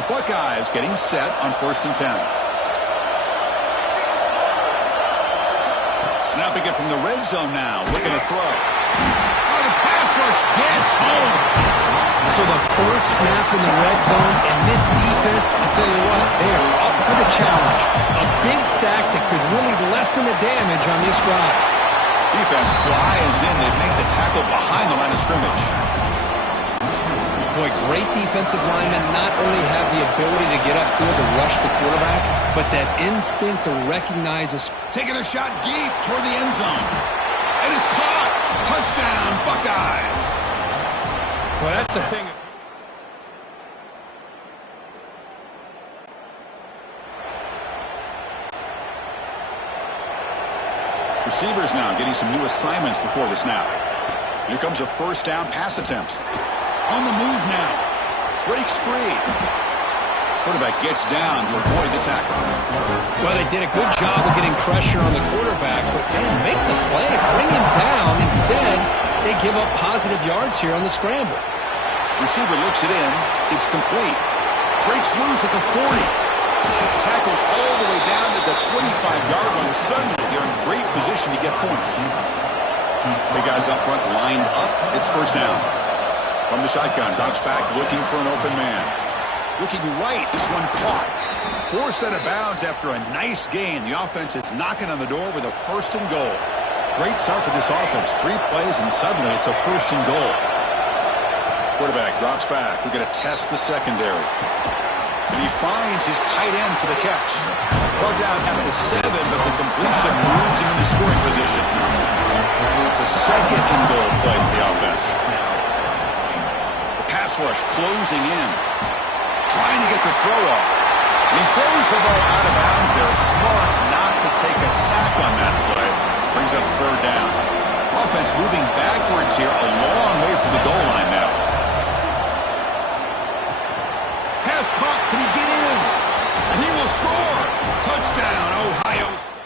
The Buckeyes getting set on 1st and 10. Snapping it from the red zone now. Looking to throw. Oh, the pass rush gets home. So the first snap in the red zone, and this defense, I'll tell you what, they are up for the challenge. A big sack that could really lessen the damage on this drive. Defense flies in. They make the tackle behind the line of scrimmage. Boy, great defensive linemen not only have the ability to get upfield to rush the quarterback, but that instinct to recognize a... Taking a shot deep toward the end zone. And it's caught. Touchdown, Buckeyes. Well, that's the thing. Receivers now getting some new assignments before the snap. Here comes a first down pass attempt. On the move now. Breaks free. Quarterback gets down to avoid the tackle. Well, they did a good job of getting pressure on the quarterback, but man, make the play, bring him down. Instead, they give up positive yards here on the scramble. Receiver looks it in. It's complete. Breaks loose at the 40. Tackled all the way down at the 25-yard line. Suddenly, they're in great position to get points. The guys up front lined up. It's first down. From the shotgun, drops back, looking for an open man. Looking right, this one caught. Forced out of bounds after a nice gain. The offense is knocking on the door with a 1st and goal. Great start for this offense. 3 plays, and suddenly it's a 1st and goal. Quarterback drops back. We're going to test the secondary. And he finds his tight end for the catch. Brought down at the 7, but the completion moves him into scoring position. It's a 2nd and goal play for the offense. The pass rush closing in. Trying to get the throw off. And he throws the ball out of bounds. They're smart not to take a sack on that play. Brings up 3rd down. Offense moving backwards here, a long way from the goal line now. Pass caught. Can he get in? And he will score. Touchdown, Ohio State.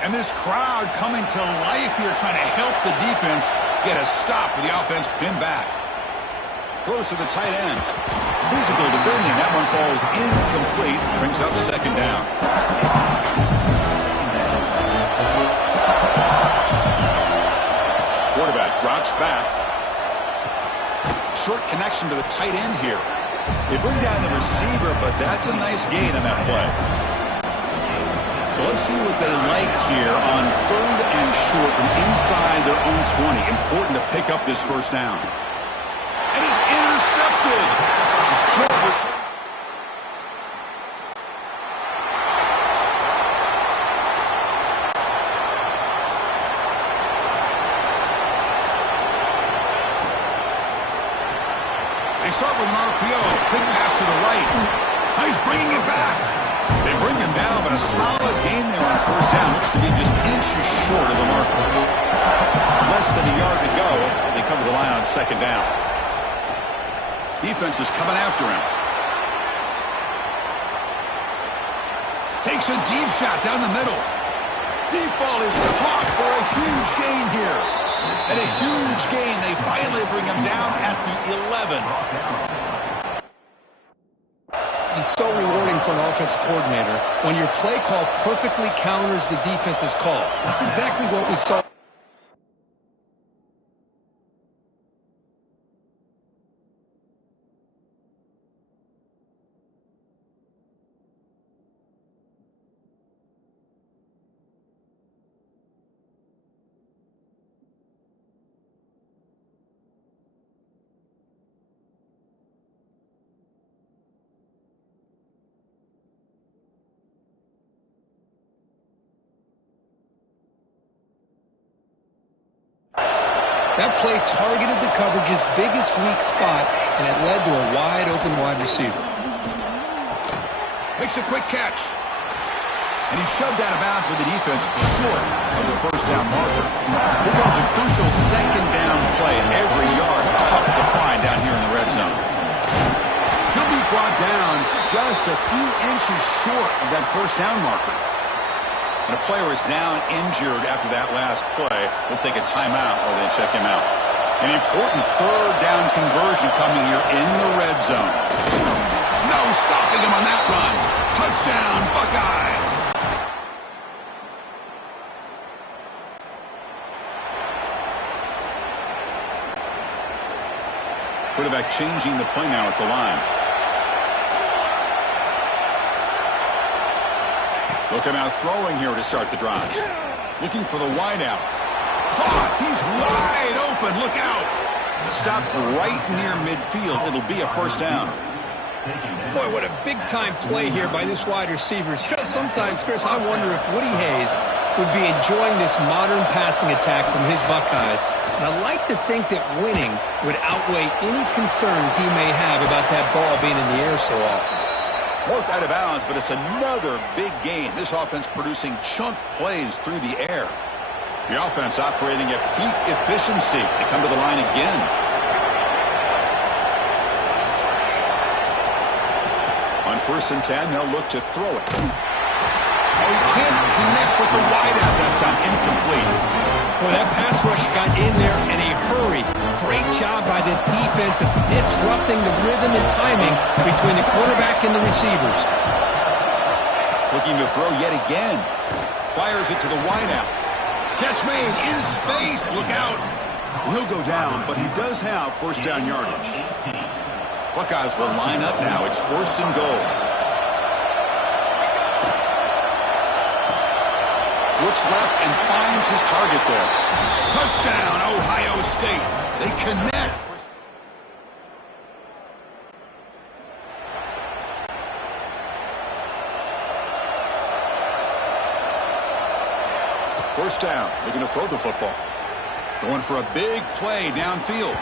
And this crowd coming to life here, trying to help the defense get a stop with the offense pinned back. Throws to the tight end. Physical defending. That one falls incomplete. Brings up 2nd down. Quarterback drops back. Short connection to the tight end here. They bring down the receiver, but that's a nice gain on that play. So let's see what they like here on 3rd and short from inside their own 20. Important to pick up this first down. And it's intercepted. Short return. They start with an RPO. Quick pass to the right. He's bringing it back. They bring him down, but a solid gain there on 1st down. Looks to be just inches short of the marker. Less than a yard to go as they come to the line on 2nd down. Defense is coming after him. Takes a deep shot down the middle. Deep ball is caught for a huge gain here. And a huge gain. They finally bring him down at the 11. It's so rewarding for an offensive coordinator when your play call perfectly counters the defense's call. That's exactly what we saw. That play targeted the coverage's biggest weak spot, and it led to a wide-open wide receiver. Makes a quick catch. And he's shoved out of bounds with the defense short of the 1st down marker. Here comes a crucial 2nd down play. Every yard tough to find down here in the red zone. He'll be brought down just a few inches short of that 1st down marker. And a player is down injured after that last play. They'll take a timeout or they check him out. An important third down conversion coming here in the red zone. No stopping him on that run. Touchdown, Buckeyes. Quarterback changing the play now at the line. Look him out throwing here to start the drive. Looking for the wideout. Caught. He's wide open. Look out. Stopped right near midfield. It'll be a first down. Boy, what a big-time play here by this wide receiver. You know, sometimes, Chris, I wonder if Woody Hayes would be enjoying this modern passing attack from his Buckeyes. And I like to think that winning would outweigh any concerns he may have about that ball being in the air so often. Worked out of bounds, but it's another big gain. This offense producing chunk plays through the air. The offense operating at peak efficiency. They come to the line again. On 1st and 10, they'll look to throw it. Oh, he can't connect with the wideout that time. Incomplete. Well, that pass rush got in there in a hurry. Great job by this defense of disrupting the rhythm and timing between the quarterback and the receivers. Looking to throw yet again. Fires it to the wideout. Catch made in space. Look out. He'll go down, but he does have first down yardage. Buckeyes will line up now. It's 1st and goal. Looks left and finds his target there. Touchdown, Ohio State. They connect. First down. Looking to throw the football. Going for a big play downfield.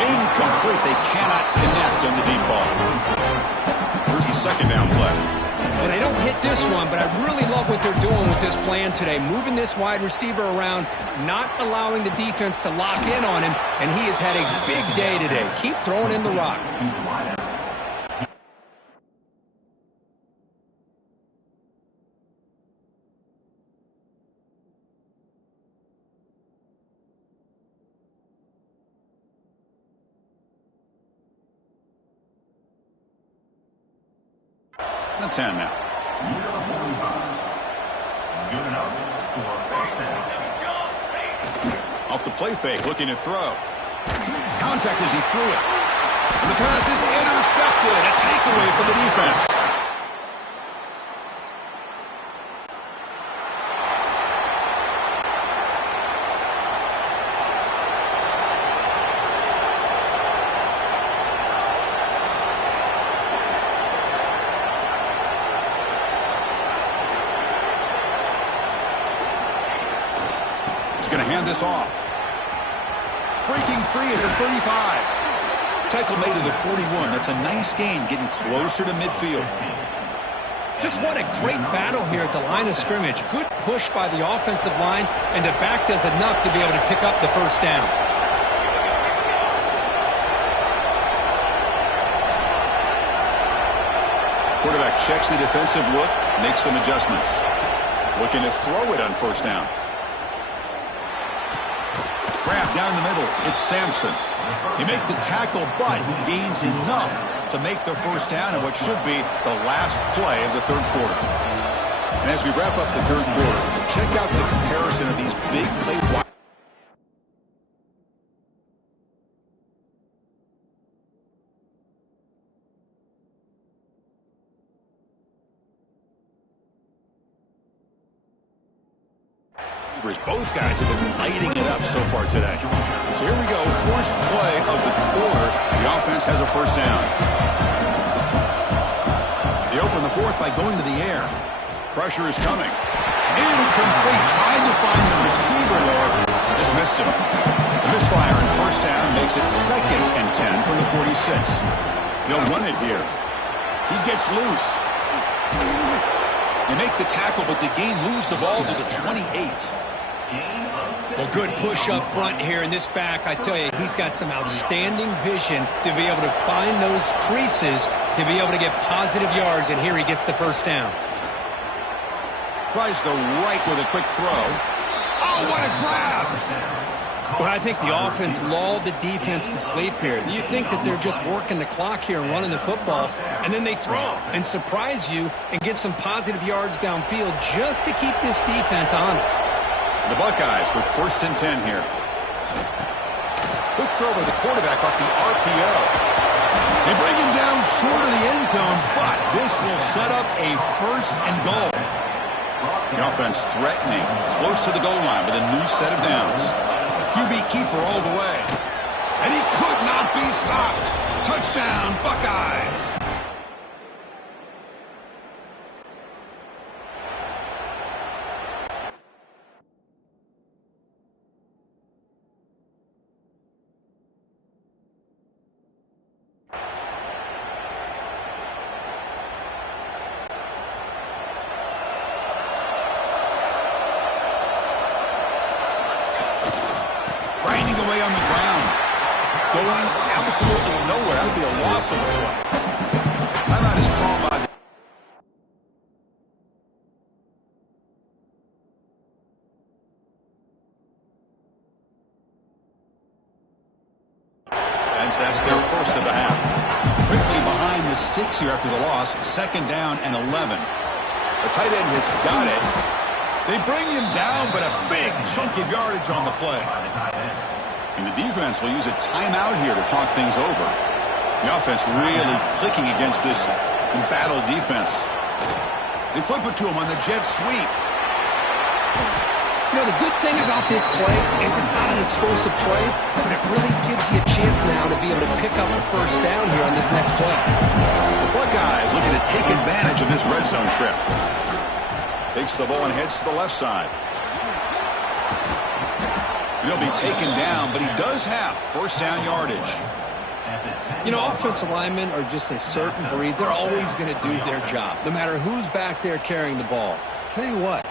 Incomplete. They cannot connect on the deep ball. Here's the second down play. Well, they don't hit this one, but I really love what they're doing with this plan today. Moving this wide receiver around, not allowing the defense to lock in on him, and he has had a big day today. Keep throwing in the rock. On 10 now. Off the play fake, looking to throw. Contact as he threw it. And the pass is intercepted. A takeaway for the defense. Going to hand this off. Breaking free at the 35. Tackle made to the 41. That's a nice gain, getting closer to midfield. Just what a great battle here at the line of scrimmage. Good push by the offensive line, and the back does enough to be able to pick up the first down. Quarterback checks the defensive look, makes some adjustments. Looking to throw it on first down. Grab down the middle. It's Sampson. He makes the tackle, but he gains enough to make the first down in what should be the last play of the third quarter. And as we wrap up the third quarter, check out the comparison of these big play wide. Both guys have been lighting it up so far today. So here we go. First play of the quarter. The offense has a first down. They open the fourth by going to the air. Pressure is coming. Incomplete. Trying to find the receiver there. Just missed him. The misfire in first down makes it 2nd and 10 from the 46. They'll run it here. He gets loose. They make the tackle, but the game moves the ball to the 28. Well, good push up front here in this back. I tell you, he's got some outstanding vision to be able to find those creases, to be able to get positive yards, and here he gets the first down. Tries the right with a quick throw. Oh, what a grab! Well, I think the offense lulled the defense to sleep here. You think that they're just working the clock here and running the football, and then they throw and surprise you and get some positive yards downfield just to keep this defense honest. The Buckeyes with 1st and 10 here. Quick throw by the quarterback off the RPO. They bring him down short of the end zone, but this will set up a 1st and goal. The offense threatening, close to the goal line with a new set of downs. QB keeper all the way. And he could not be stopped. Touchdown, Buckeyes. Grinding away on the ground. Going absolutely nowhere. That would be a loss of the play. Timeout is called by the... And that's their first of the half. Quickly behind the sticks here after the loss. 2nd down and 11. The tight end has got it. They bring him down, but a big chunk of yardage on the play. And the defense will use a timeout here to talk things over. The offense really clicking against this embattled defense. They flip it to him on the jet sweep. You know, the good thing about this play is it's not an explosive play, but it really gives you a chance now to be able to pick up a 1st down here on this next play. The Buckeyes looking to take advantage of this red zone trip. Takes the ball and heads to the left side. He'll be taken down, but he does have 1st down yardage. You know, offensive linemen are just a certain breed. They're always going to do their job, no matter who's back there carrying the ball. I'll tell you what,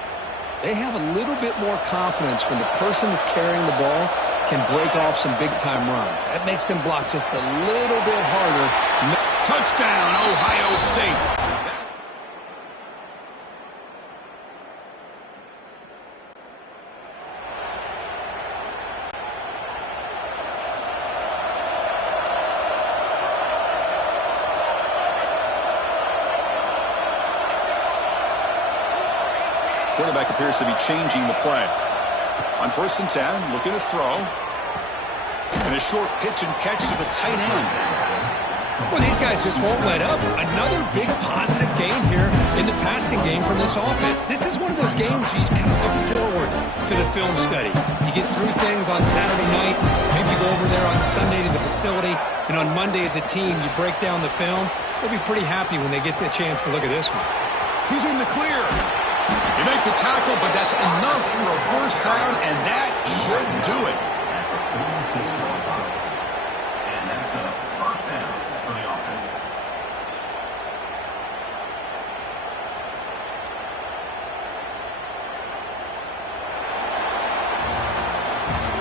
they have a little bit more confidence when the person that's carrying the ball can break off some big-time runs. That makes them block just a little bit harder. Touchdown, Ohio State. Quarterback appears to be changing the play. On 1st and 10, looking to throw. And a short pitch and catch to the tight end. Well, these guys just won't let up. Another big positive gain here in the passing game from this offense. This is one of those games where you kind of look forward to the film study. You get through things on Saturday night, maybe go over there on Sunday to the facility, and on Monday as a team, you break down the film. They'll be pretty happy when they get the chance to look at this one. He's in the clear. You make the tackle, but that's enough for a 1st down, and that should do it. And that's a 1st down for the offense.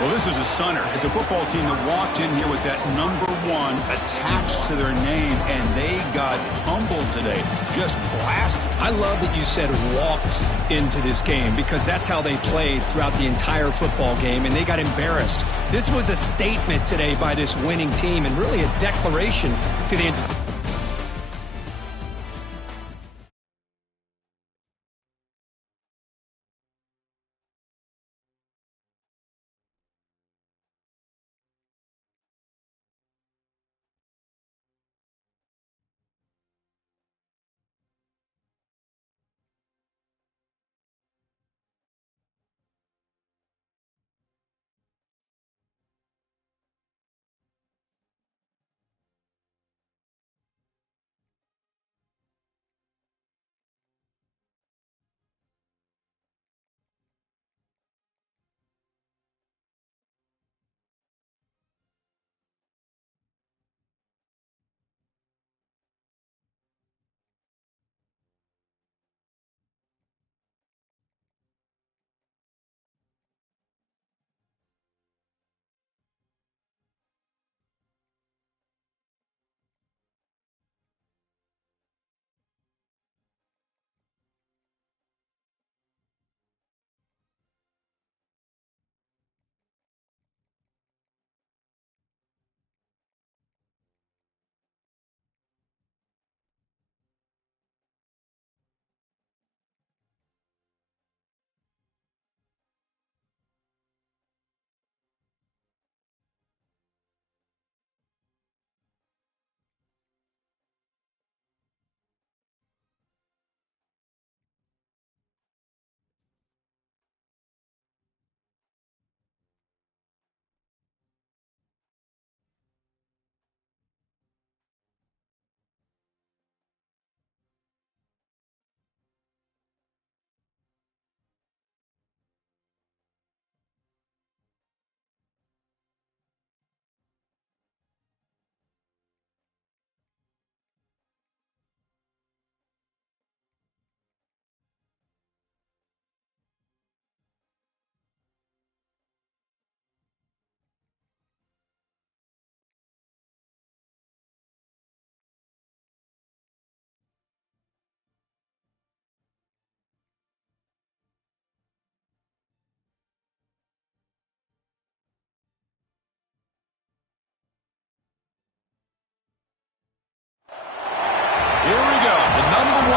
Well, this is a stunner. It's a football team that walked in here with that number 1 attached to their name, and they got humbled today. Just blasted. I love that you said walked into this game because that's how they played throughout the entire football game, and they got embarrassed. This was a statement today by this winning team and really a declaration to the entire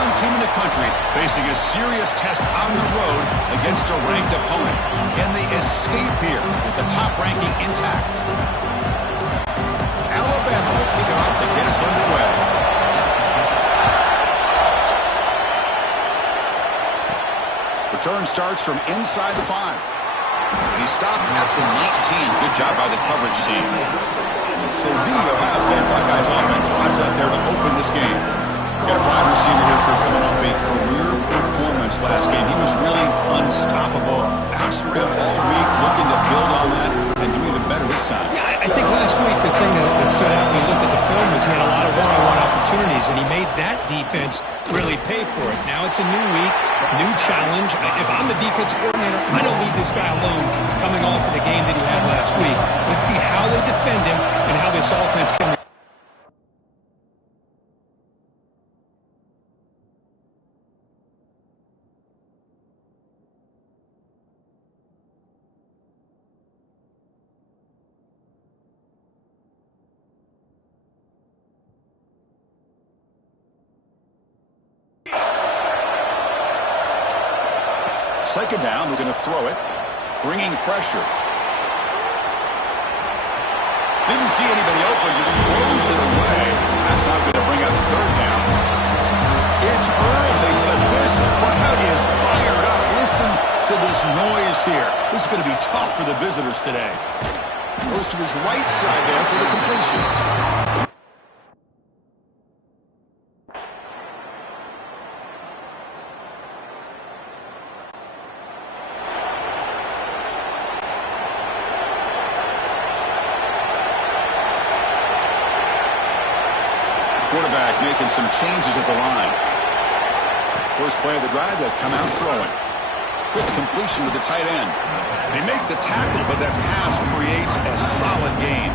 #1 team in the country facing a serious test on the road against a ranked opponent. Can they escape here with the top ranking intact? Alabama will kick it off to get us underway. Return starts from inside the 5. And he stopped at the 19. Good job by the coverage team. So the Ohio State Buckeyes offense drives out there to open this game. Got a wide receiver here coming off a career performance last game. He was really unstoppable. Bouncing around all week, looking to build on that and do even better this time. Yeah, I think last week the thing that stood out when you looked at the film was he had a lot of one-on-one opportunities, and he made that defense really pay for it. Now it's a new week, new challenge. If I'm the defense coordinator, I don't leave this guy alone coming off of the game that he had last week. Let's see how they defend him and how this offense can. Second down, we're going to throw it, bringing pressure. Didn't see anybody open, just throws it away. That's not going to bring up third down. It's early, but this crowd is fired up. Listen to this noise here. This is going to be tough for the visitors today. Goes to his right side there for the completion. Quarterback making some changes at the line. First play of the drive, they'll come out throwing. Quick completion to the tight end. They make the tackle, but that pass creates a solid gain.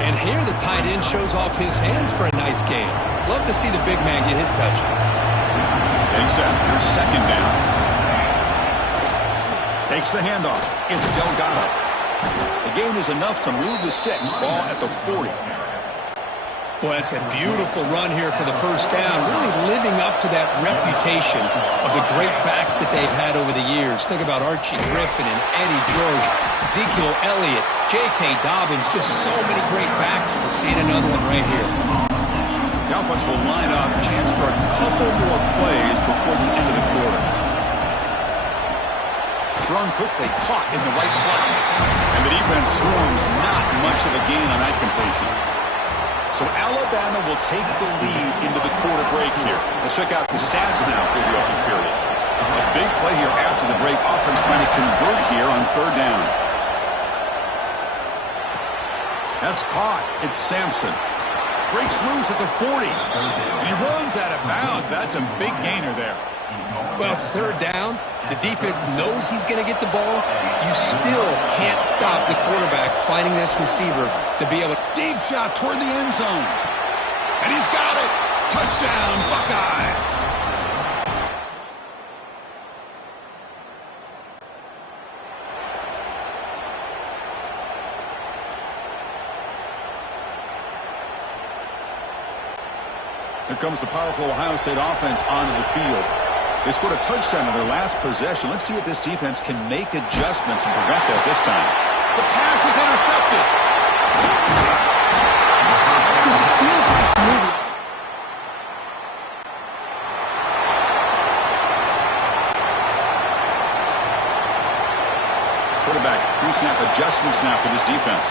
And here the tight end shows off his hands for a nice gain. Love to see the big man get his touches. Except here's second down. Takes the handoff. It's Delgado. The gain is enough to move the sticks. Ball at the 40. Well, that's a beautiful run here for the first down, really living up to that reputation of the great backs that they've had over the years. Think about Archie Griffin and Eddie George, Ezekiel Elliott, J.K. Dobbins, just so many great backs. We're seeing another one right here. The offense will line up, chance for a couple more plays before the end of the quarter. Thrown quickly, caught in the right flat. And the defense swarms, not much of a gain on that completion. So Alabama will take the lead into the quarter break here. Let's check out the stats now through the open period. A big play here after the break. Offense trying to convert here on third down. That's caught. It's Sampson. Breaks loose at the 40. And he runs out of bounds. That's a big gainer there. Well, it's third down. The defense knows he's going to get the ball. You still can't stop the quarterback finding this receiver to be able to. Deep shot toward the end zone. And he's got it. Touchdown, Buckeyes. Here comes the powerful Ohio State offense onto the field. They scored a touchdown in their last possession. Let's see if this defense can make adjustments and prevent that this time. The pass is intercepted. Because it feels like to me quarterback pre-snap adjustments now for this defense.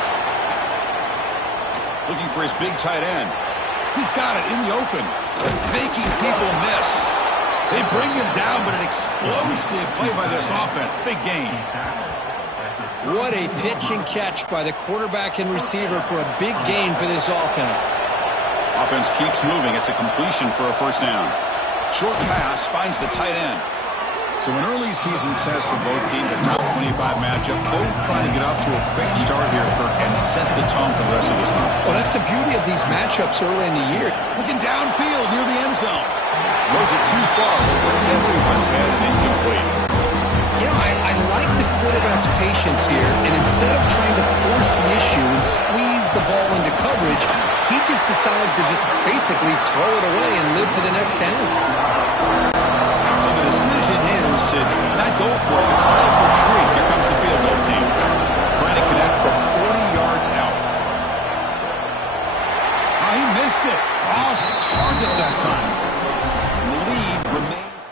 Looking for his big tight end. He's got it in the open, making people miss. They bring him down, but an explosive play by this offense. Big gain. what a pitch and catch by the quarterback and receiver for a big gain for this offense. Offense keeps moving. It's a completion for a first down. Short pass finds the tight end. So an early season test for both teams, a top 25 matchup. Both trying to get off to a quick start here, Kirk, and set the tone for the rest of this one. Well, that's the beauty of these matchups early in the year. Looking downfield near the end zone. Throws it too far. Every runs ahead and incomplete. You know, I like the quarterback's patience here, and instead of trying to force the issue and squeeze the ball into coverage, he just decides to just basically throw it away and live for the next down. So the decision is to not go for it, but settle for 3. Here comes the field goal team. Trying to connect from 40 yards out. Oh, he missed it. Off target that time. And the lead remains.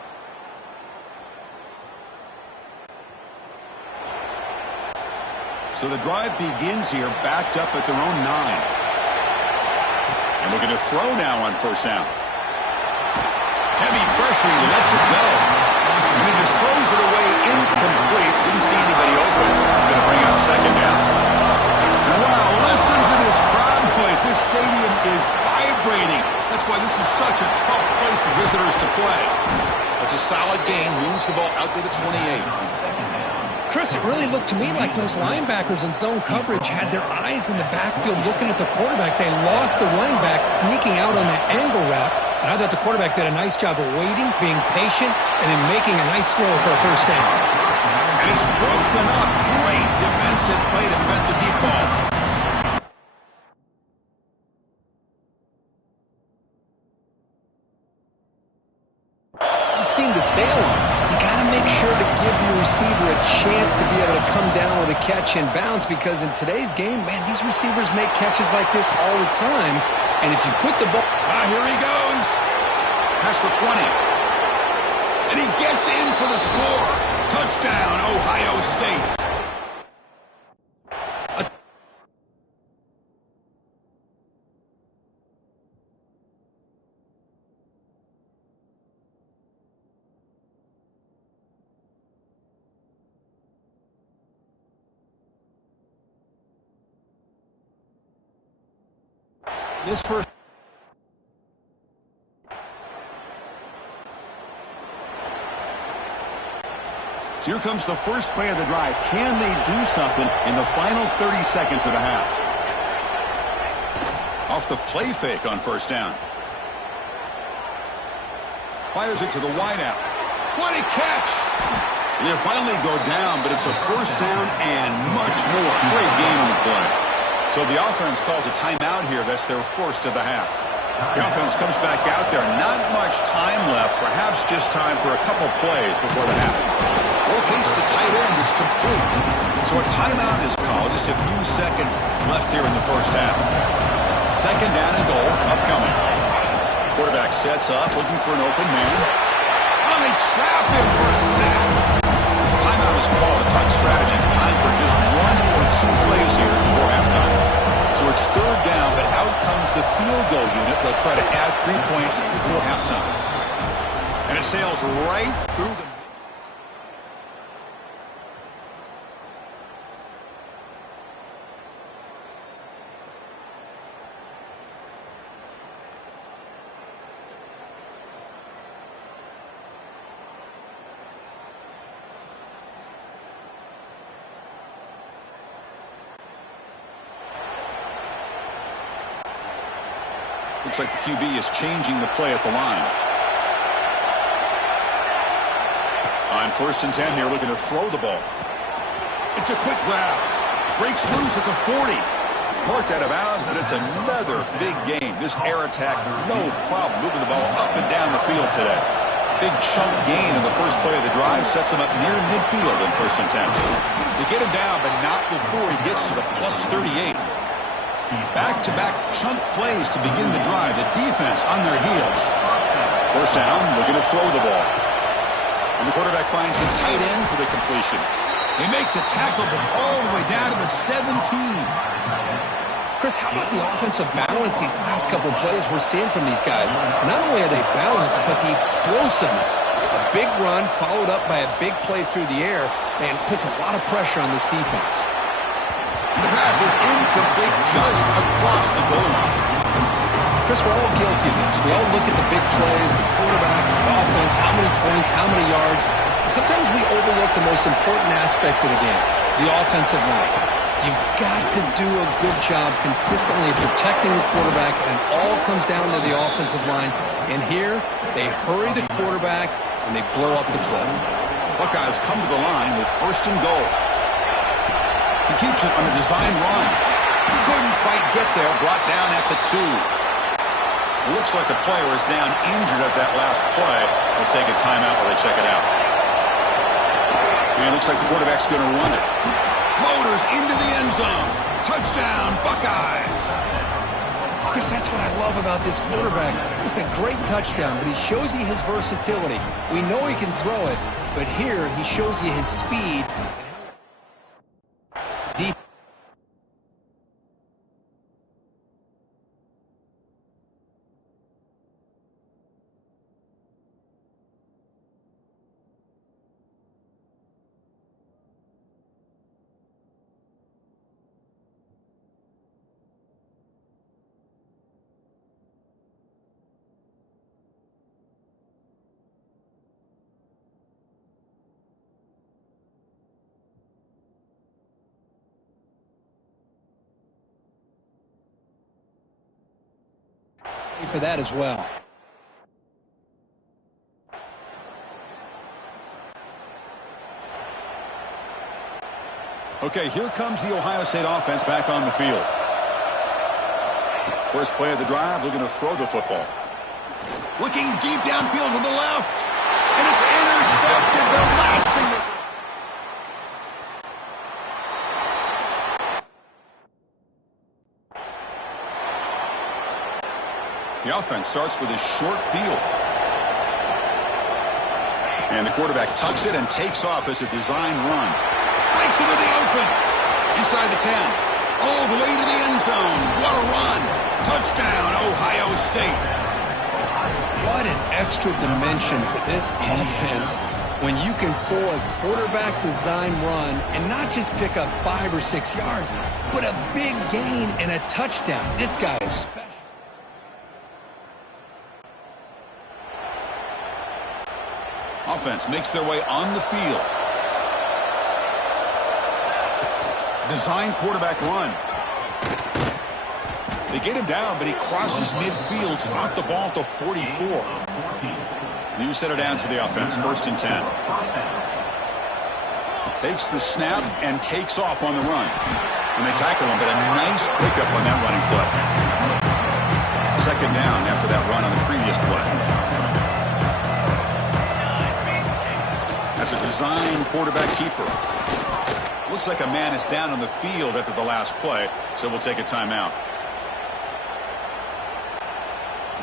So the drive begins here, backed up at their own 9. And looking to throw now on first down. Heavy pressure, he lets it go. And he just throws it away incomplete. Didn't see anybody open. Going to bring up second down. And wow, listen to this crowd noise. This stadium is vibrating. That's why this is such a tough place for visitors to play. It's a solid gain. Moves the ball out to the 28. Chris, it really looked to me like those linebackers in zone coverage had their eyes in the backfield looking at the quarterback. They lost the running back sneaking out on that angle route. And I thought the quarterback did a nice job of waiting, being patient, and then making a nice throw for a first down. And it's broken up. Great defensive play to prevent the deep ball. You seem to sail on. You got to make sure to give your receiver a chance to be able to come down with a catch and bounce, because in today's game, man, these receivers make catches like this all the time. And if you put the ball... Here he goes. Past the 20. And he gets in for the score. Touchdown, Ohio State. This first... So here comes the first play of the drive. Can they do something in the final 30 seconds of the half? Off the play fake on first down. Fires it to the wideout. What a catch! They finally go down, but it's a first down and much more. Great game on the play. So the offense calls a timeout here. That's their first of the half. The offense comes back out there. Not much time left. Perhaps just time for a couple plays before the half. Locates the tight end. Is complete. So a timeout is called. Just a few seconds left here in the first half. Second down and goal upcoming. Quarterback sets up, looking for an open man. Oh, they trap him for a sack. Timeout is called. A talk strategy. Time for just 1 or 2 plays here before halftime. So it's third down, but out comes the field goal unit. They'll try to add 3 points before halftime. And it sails right through the... Looks like the QB is changing the play at the line. On first and 10 here, looking to throw the ball. It's a quick grab. Breaks loose at the 40. Parked out of bounds, but it's another big game. This air attack, no problem moving the ball up and down the field today. Big chunk gain in the first play of the drive sets him up near midfield in first and 10. They get him down, but not before he gets to the plus 38. Back-to-back chunk plays to begin the drive. The defense on their heels. First down, looking to throw the ball. And the quarterback finds the tight end for the completion. They make the tackle, but all the way down to the 17. Chris, how about the offensive balance these last couple plays we're seeing from these guys? Not only are they balanced, but the explosiveness. A big run followed up by a big play through the air, and puts a lot of pressure on this defense. The pass is incomplete just across the goal line. Chris, we're all guilty of this. We all look at the big plays, the quarterbacks, the offense, how many points, how many yards. And sometimes we overlook the most important aspect of the game, the offensive line. You've got to do a good job consistently protecting the quarterback, and it all comes down to the offensive line. And here, they hurry the quarterback, and they blow up the play. Buckeyes come to the line with first and goal. He keeps it on a design run. Couldn't quite get there, brought down at the 2. Looks like the player is down injured at that last play. They'll take a timeout while they check it out. And it looks like the quarterback's going to run it. Motors into the end zone. Touchdown, Buckeyes. Chris, that's what I love about this quarterback. It's a great touchdown, but he shows you his versatility. We know he can throw it, but here he shows you his speed. For that as well. Okay, here comes the Ohio State offense back on the field. First play of the drive, looking to throw the football. Looking deep downfield to the left. And it's intercepted. The last thing that... The offense starts with a short field. And the quarterback tucks it and takes off as a design run. Breaks into the open. Inside the 10. All the way to the end zone. What a run. Touchdown, Ohio State. What an extra dimension to this offense when you can pull a quarterback design run and not just pick up 5 or 6 yards, but a big gain and a touchdown. This guy is special. Offense makes their way on the field. Design quarterback run. They get him down, but he crosses midfield, spot the ball at the 44. New set of downs for the offense, 1st and 10. Takes the snap and takes off on the run. And they tackle him, but a nice pickup on that running play. 2nd down after that run on the previous play. That's a design quarterback keeper. Looks like a man is down on the field after the last play, so we'll take a timeout.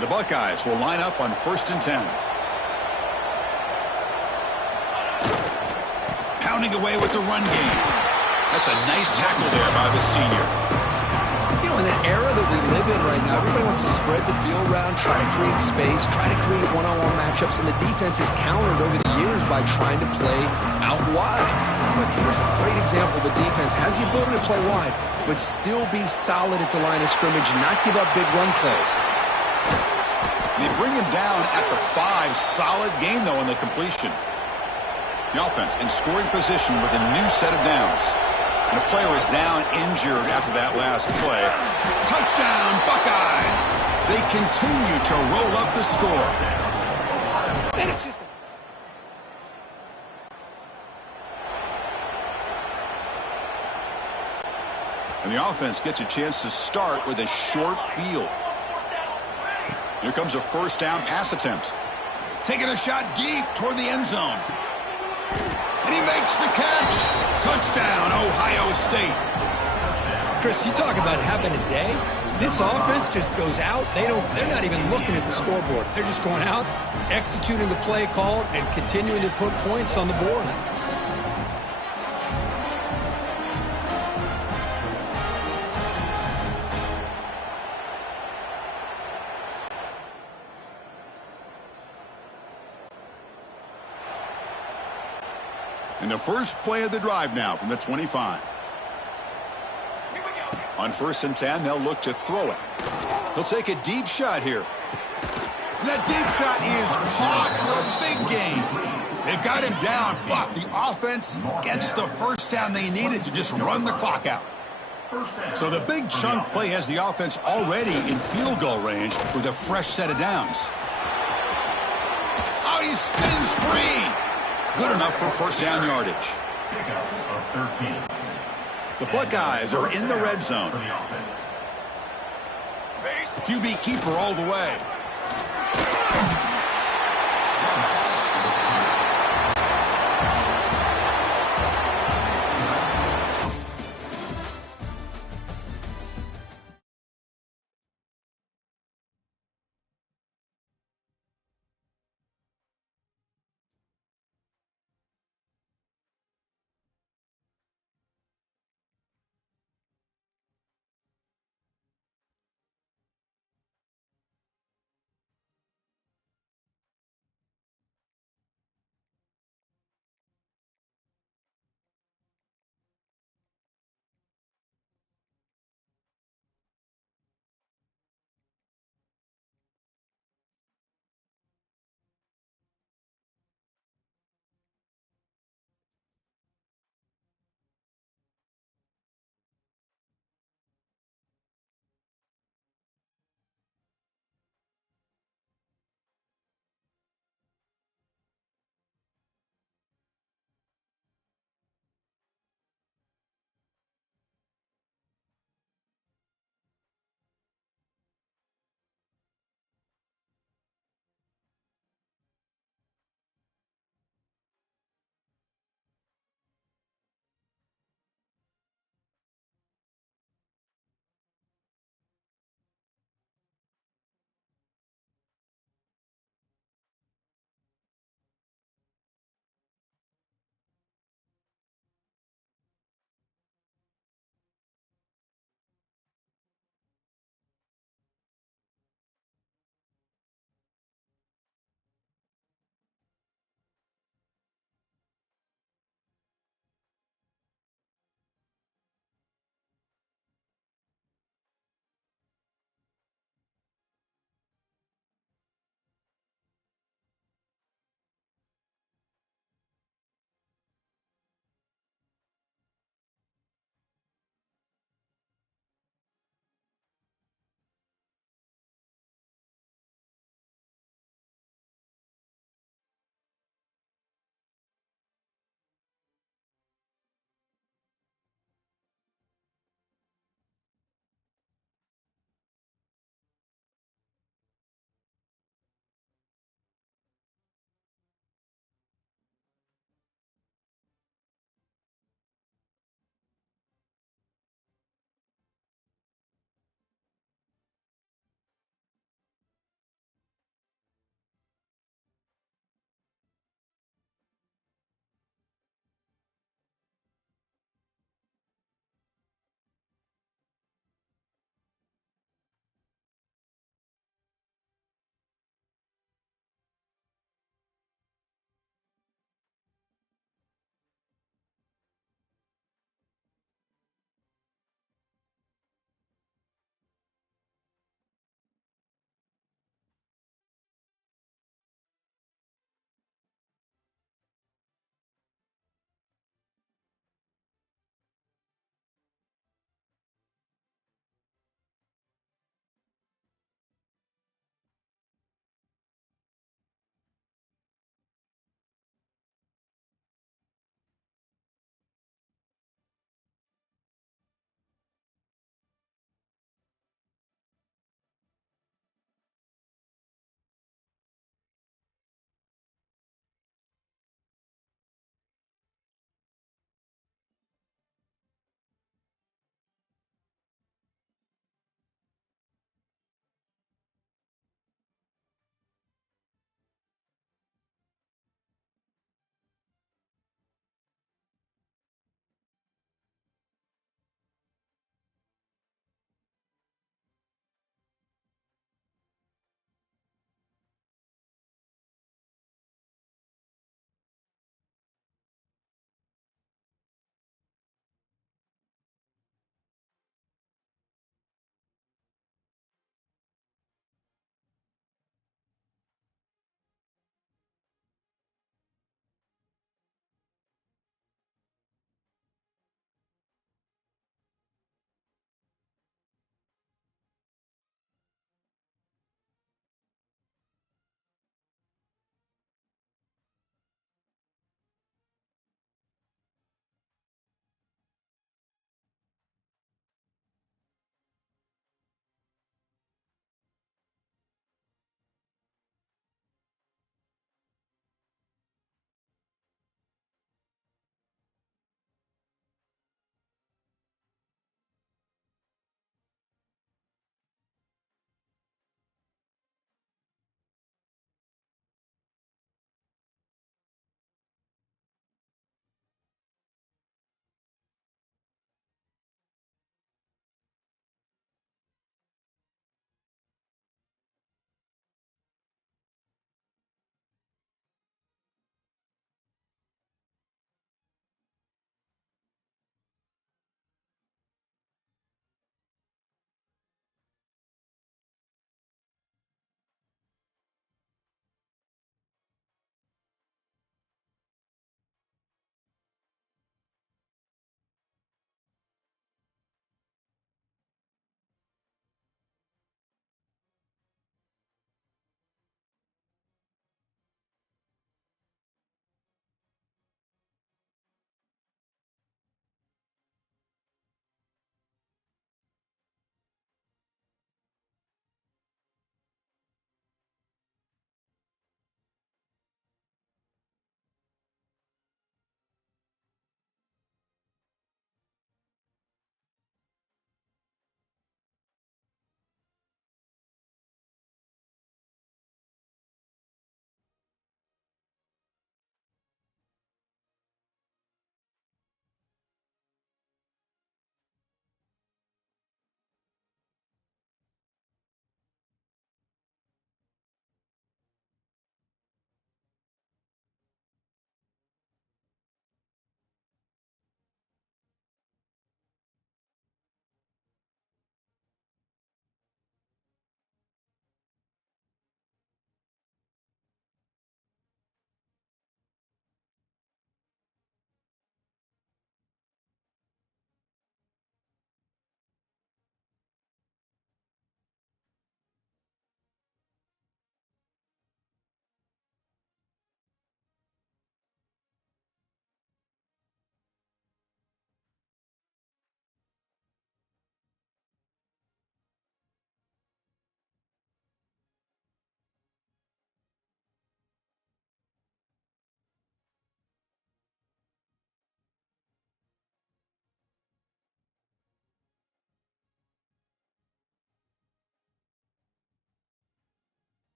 The Buckeyes will line up on 1st and 10. Pounding away with the run game. That's a nice tackle there by the senior. You know, in the era that we live in right now, everybody wants to spread the field around, try to create space, try to create one-on-one matchups, and the defense has countered over the years by trying to play out wide. But here's a great example. The defense has the ability to play wide, but still be solid at the line of scrimmage and not give up big run plays. They bring him down at the 5. Solid gain, though, on the completion. The offense in scoring position with a new set of downs. And a player is down injured after that last play. Touchdown, Buckeyes. They continue to roll up the score. And it's just... And the offense gets a chance to start with a short field. Here comes a 1st down pass attempt. Taking a shot deep toward the end zone. And he makes the catch. Touchdown, Ohio State. Chris, you talk about having a day. This offense just goes out. They're not even looking at the scoreboard. They're just going out, executing the play call, and continuing to put points on the board. And the first play of the drive now from the 25. On 1st and 10, they'll look to throw it. He'll take a deep shot here. And that deep shot is caught for a big gain. They've got him down, but the offense gets the 1st down they needed to just run the clock out. So the big chunk play has the offense already in field goal range with a fresh set of downs. Oh, he spins free. Good enough for 1st down yardage. The Buckeyes are in the red zone. QB keeper all the way.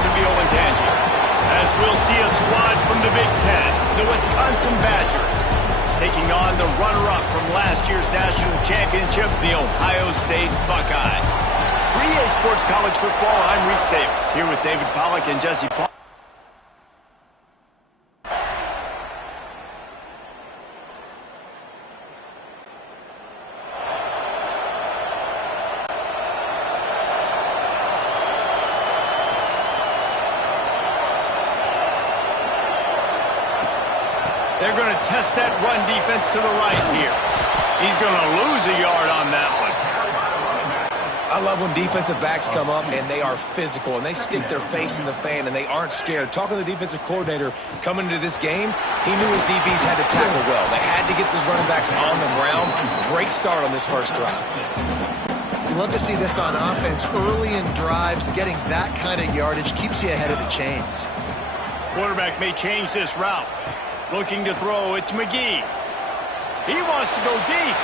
voice of the Olentangy, as we'll see a squad from the Big Ten, the Wisconsin Badgers, taking on the runner-up from last year's national championship, the Ohio State Buckeyes. For EA Sports College Football, I'm Reese Davis, here with David Pollack and Jesse Paul. They're going to test that run defense to the right here. He's going to lose a yard on that one. I love when defensive backs come up and they are physical and they stick their face in the fan and they aren't scared. Talking to the defensive coordinator coming into this game, he knew his DBs had to tackle well. They had to get these running backs on the ground. Great start on this first drive. You love to see this on offense. Early in drives, getting that kind of yardage keeps you ahead of the chains. Quarterback may change this route. Looking to throw, it's McGee. He wants to go deep.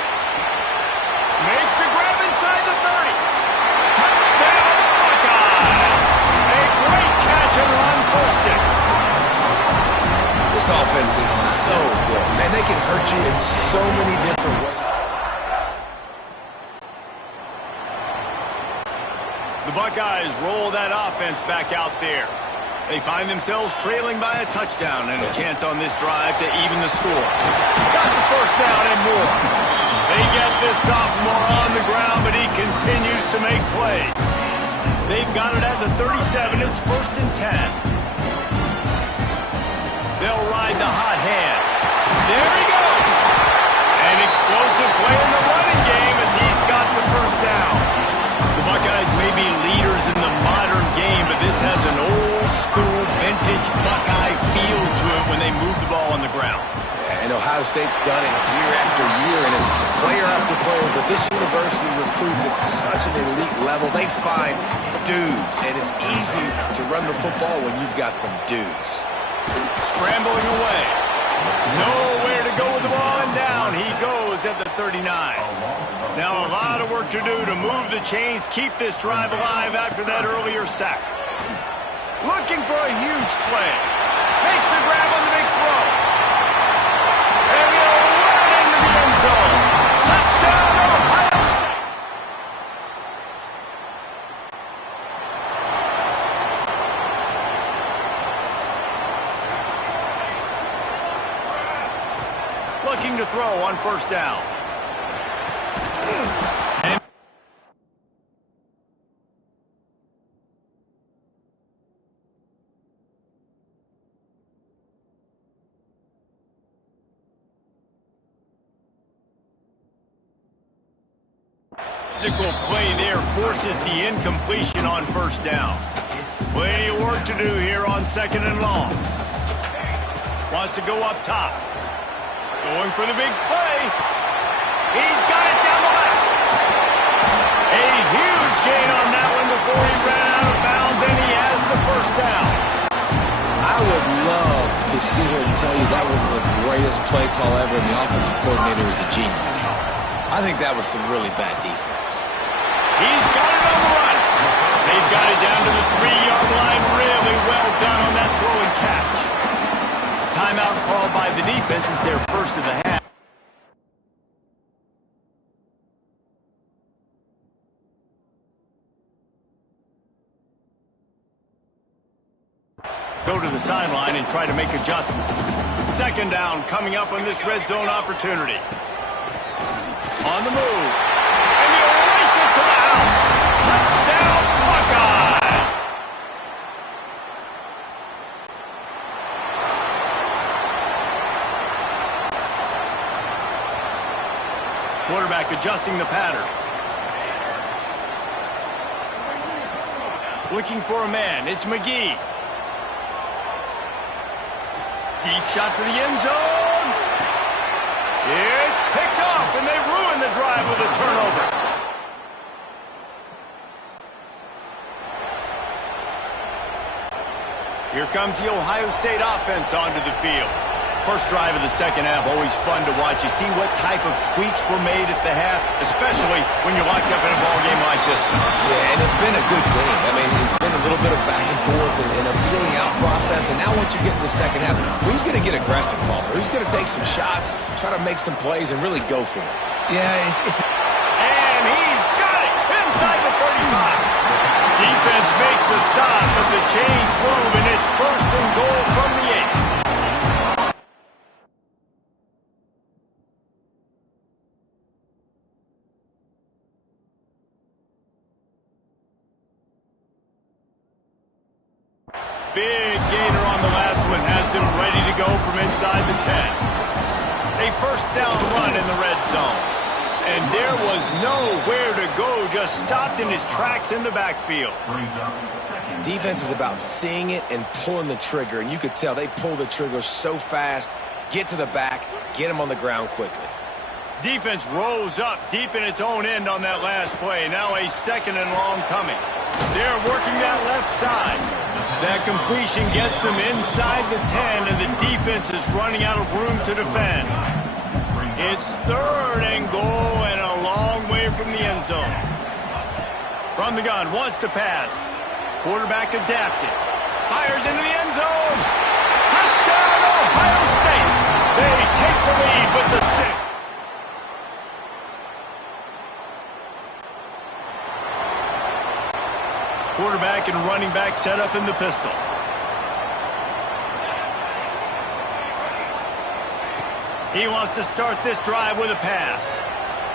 Makes the grab inside the 30. Touchdown, Buckeyes! A great catch and run for 6. This offense is so good. Man, they can hurt you in so many different ways. The Buckeyes roll that offense back out there. They find themselves trailing by a touchdown and a chance on this drive to even the score. Got the first down and more. They get this sophomore on the ground, but he continues to make plays. They've got it at the 37. It's 1st and 10. They'll ride the hot hand. There he goes. An explosive play in the running game as he's got the first down. The Buckeyes may be leaders in the modern game, but this has an old-school, vintage Buckeye feel to it when they move the ball on the ground. And Ohio State's done it year after year, and it's player after player. But this university recruits at such an elite level. They find dudes, and it's easy to run the football when you've got some dudes. Scrambling away. Nowhere to go with the ball, and down he goes at the 39. Now a lot of work to do to move the chains, keep this drive alive after that earlier sack. Looking for a huge play. Makes the grab on the big throw. And he'll run into the end zone. Touchdown, Ohio State. Looking to throw on 1st down. And physical play there forces the incompletion on 1st down. Plenty of work to do here on 2nd and long. Wants to go up top. Going for the big play. He's got it down the left. A huge gain on that one before he ran out of bounds, and he has the 1st down. I would love to see him tell you that was the greatest play call ever, and the offensive coordinator is a genius. I think that was some really bad defense. He's got it on the run. They've got it down to the 3-yard line. Really well done on that throw and catch. Timeout called by the defense is their first of the half. Go to the sideline and try to make adjustments. 2nd down coming up on this red zone opportunity. On the move. And he'll race it to the house. Touchdown, Buckeye! Quarterback adjusting the pattern. Looking for a man. It's McGee. Deep shot for the end zone. It's picked off, and they ruin the drive with a turnover. Here comes the Ohio State offense onto the field. First drive of the second half, always fun to watch. You see what type of tweaks were made at the half, especially when you're locked up in a ball game like this one. Yeah, and it's been a good game. I mean, it's been a little bit of back and forth and a feeling out process. And now once you get in the second half, who's going to get aggressive, Palmer? Who's going to take some shots, try to make some plays, and really go for it? Yeah, it's And he's got it inside the 35. Defense makes a stop, but the chains move, and it's first and goal from the 8. Big gainer on the last one has them ready to go from inside the 10. A first down run in the red zone. And there was nowhere to go, just stopped in his tracks in the backfield. Defense is about seeing it and pulling the trigger, and you could tell they pull the trigger so fast, get to the back, get him on the ground quickly. Defense rose up deep in its own end on that last play. Now a second and long coming. They're working that left side. That completion gets them inside the 10, and the defense is running out of room to defend. It's third and goal and a long way from the end zone. From the gun, wants to pass. Quarterback adapted. Fires into the end zone. Touchdown, Ohio State. They take the lead with the 6. Quarterback and running back set up in the pistol. He wants to start this drive with a pass.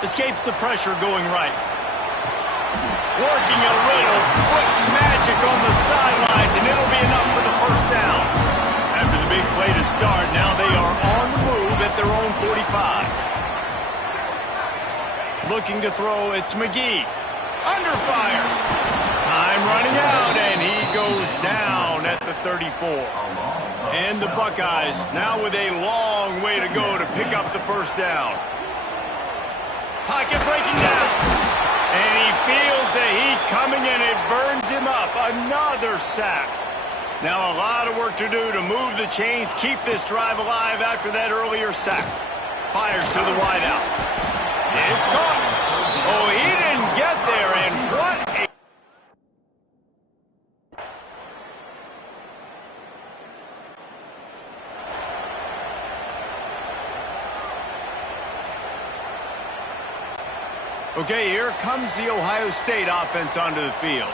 Escapes the pressure going right. Working a little foot magic on the sidelines, and it'll be enough for the first down. After the big play to start, now they are on the move at their own 45. Looking to throw, it's McGee. Under fire. Time running out, and he goes down at the 34. And the Buckeyes now with a long way to go to pick up the first down. Pocket breaking down. And he feels the heat coming, and it burns him up. Another sack. Now a lot of work to do to move the chains, keep this drive alive after that earlier sack. Fires to the wideout. It's caught. Oh, he didn't get there, and what a... Okay, here comes the Ohio State offense onto the field.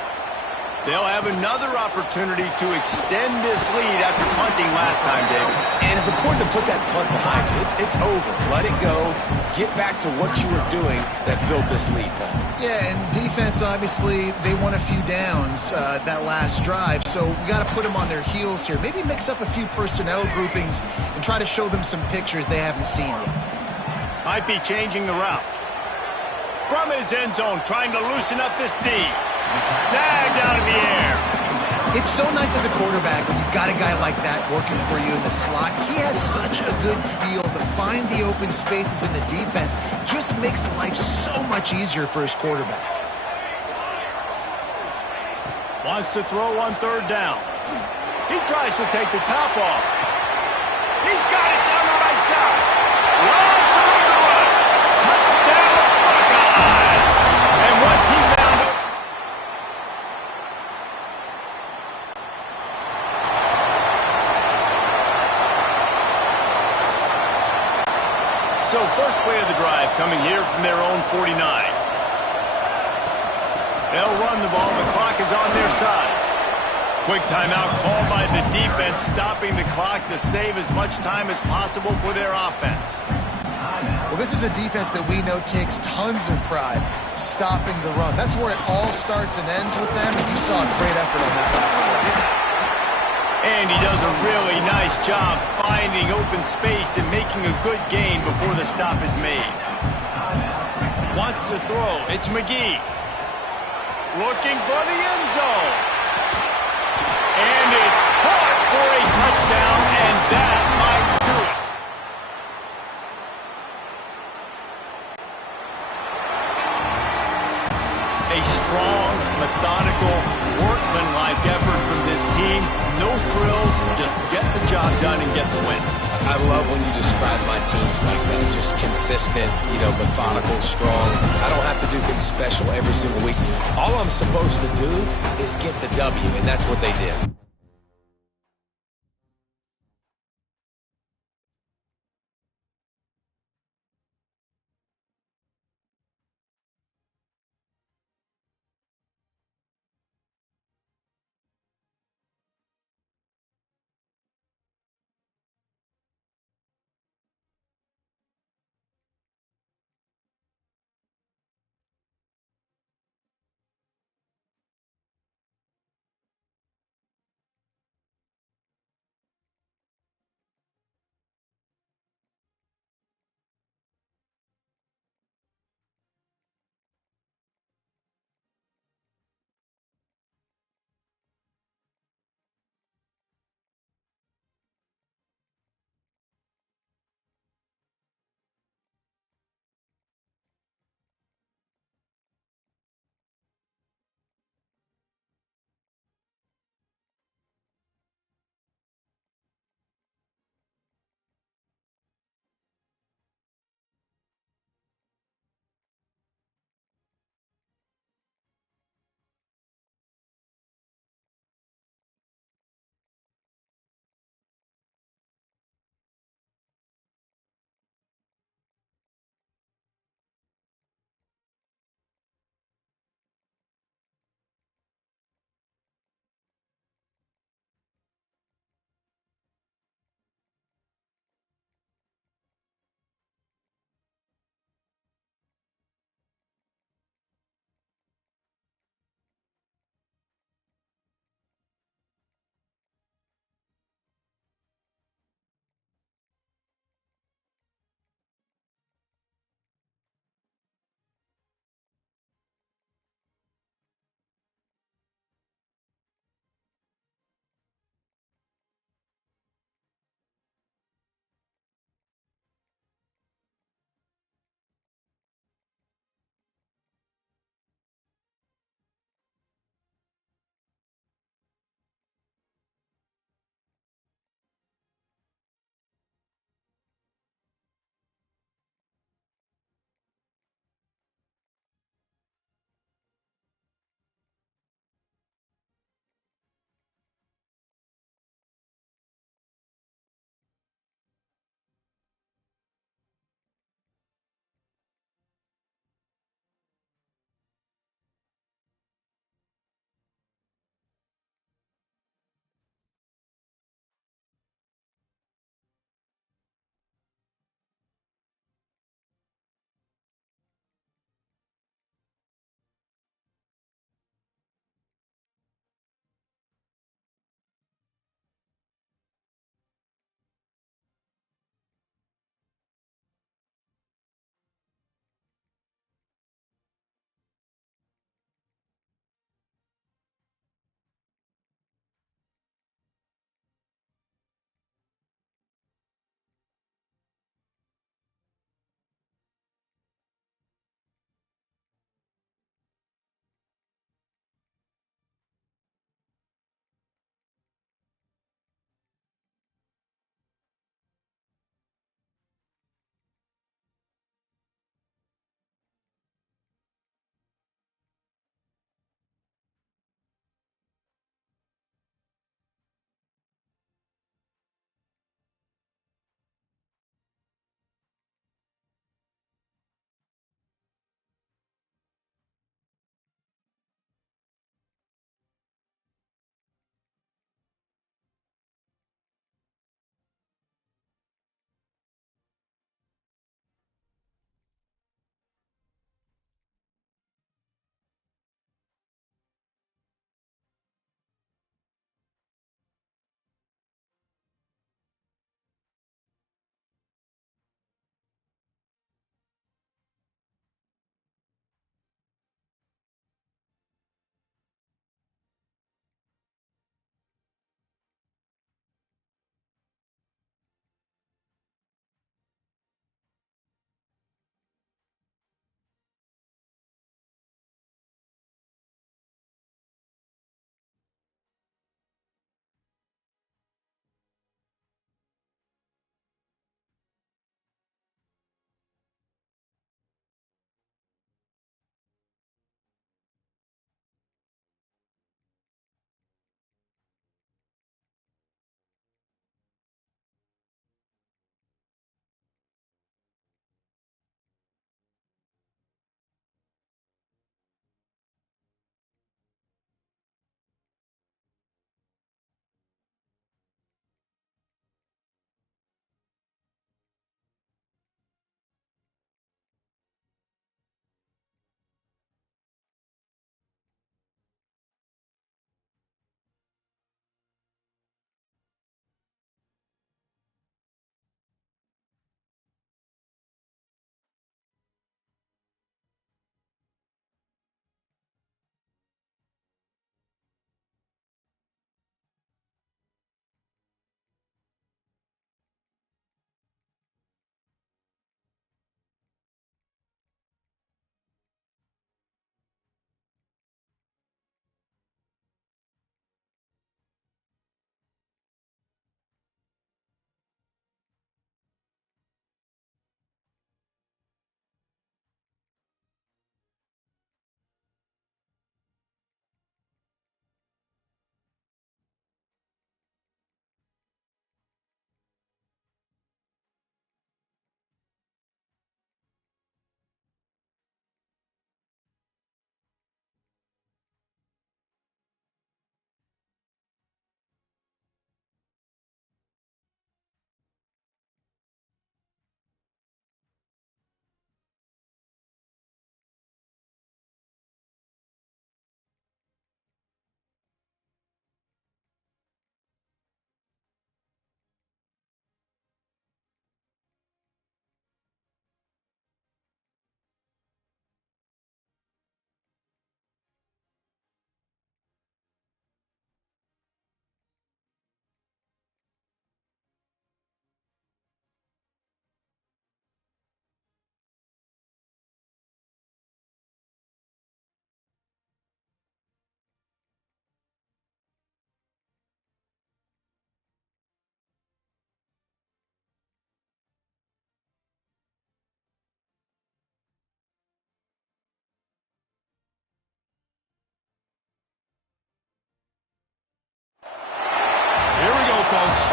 They'll have another opportunity to extend this lead after punting last time, David. And it's important to put that punt behind you. It's over. Let it go. Get back to what you were doing that built this lead, Paul. Yeah, and defense, obviously, they won a few downs that last drive, so we got to put them on their heels here. Maybe mix up a few personnel groupings and try to show them some pictures they haven't seen yet. Might be changing the route. From his end zone, trying to loosen up this D. Snagged out of the air. It's so nice as a quarterback when you've got a guy like that working for you in the slot. He has such a good feel to find the open spaces in the defense. Just makes life so much easier for his quarterback. Wants to throw on third down. He tries to take the top off. He's got it down the right side. Lots of room to run. Touchdown, Buckeyes. And once he found it. So first play of the drive coming here from their own 49. They'll run the ball. The clock is on their side. Quick timeout called by the defense, stopping the clock to save as much time as possible for their offense. Well, this is a defense that we know takes tons of pride stopping the run. That's where it all starts and ends with them, and you saw a great effort on that last play. And he does a really nice job finding open space and making a good gain before the stop is made. Wants to throw. It's McGee. Looking for the end zone. And it's caught for a touchdown, and that might do it. A strong, methodical, workmanlike effort from this team. No frills, just get the job done and get the win. I love when you describe my teams like that. Just consistent, methodical, strong. I don't have to do things special every single week. All I'm supposed to do is get the W, and that's what they did.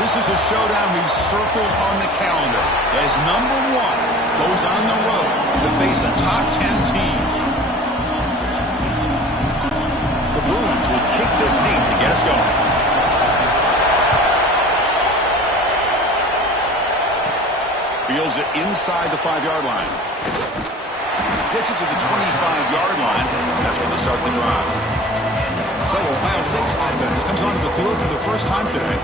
this is a showdown we've circled on the calendar as number 1 goes on the road to face a top 10 team. The Bruins will kick this deep to get us going. Fields it inside the 5-yard line. Gets it to the 25-yard line. That's where they start the drive. So Ohio State's offense comes onto the field for the first time today.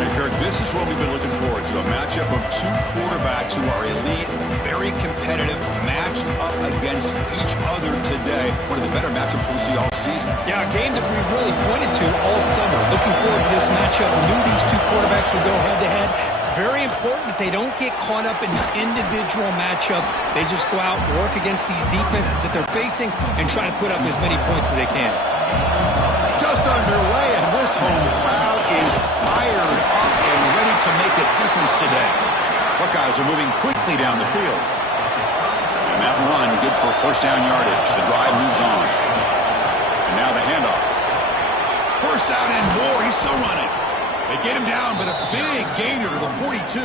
And Kirk, this is what we've been looking forward to, a matchup of 2 quarterbacks who are elite, very competitive, matched up against each other today. One of the better matchups we'll see all season. Yeah, a game that we really pointed to all summer. Looking forward to this matchup. We knew these 2 quarterbacks would go head-to-head. Very important that they don't get caught up in the individual matchup. They just go out and work against these defenses that they're facing and try to put up as many points as they can. Just underway, and this home crowd is fired up and ready to make a difference today. Buckeyes are moving quickly down the field. And that run, good for first down yardage. The drive moves on. And now the handoff. First down and more. He's still running. They get him down, but a big gainer to the 42.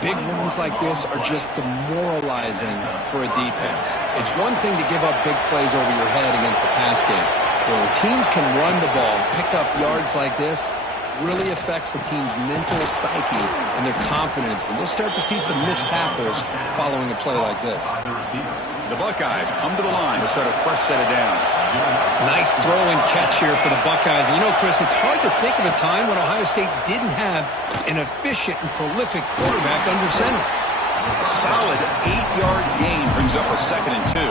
Big runs like this are just demoralizing for a defense. It's one thing to give up big plays over your head against the pass game. When teams can run the ball, pick up yards like this, really affects a team's mental psyche and their confidence. And you'll start to see some missed tackles following a play like this. The Buckeyes come to the line to set a fresh set of downs. Nice throw and catch here for the Buckeyes. And you know, Chris, it's hard to think of a time when Ohio State didn't have an efficient and prolific quarterback under center. A solid 8-yard gain brings up a 2nd and 2.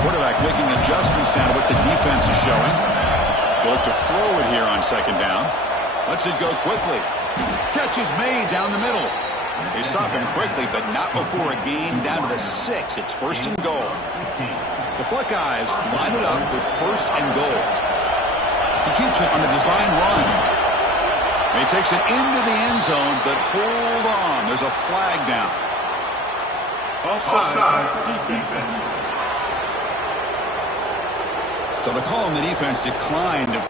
Quarterback making adjustments down to what the defense is showing. They'll look to throw it here on 2nd down. Lets it go quickly. Catch is made down the middle. They stop him quickly, but not before a gain down to the 6. It's 1st and goal. The Buckeyes line it up with 1st and goal. He keeps it on the design run. And he takes it into the end zone, but hold on. There's a flag down. Offside defense. So the call on the defense declined.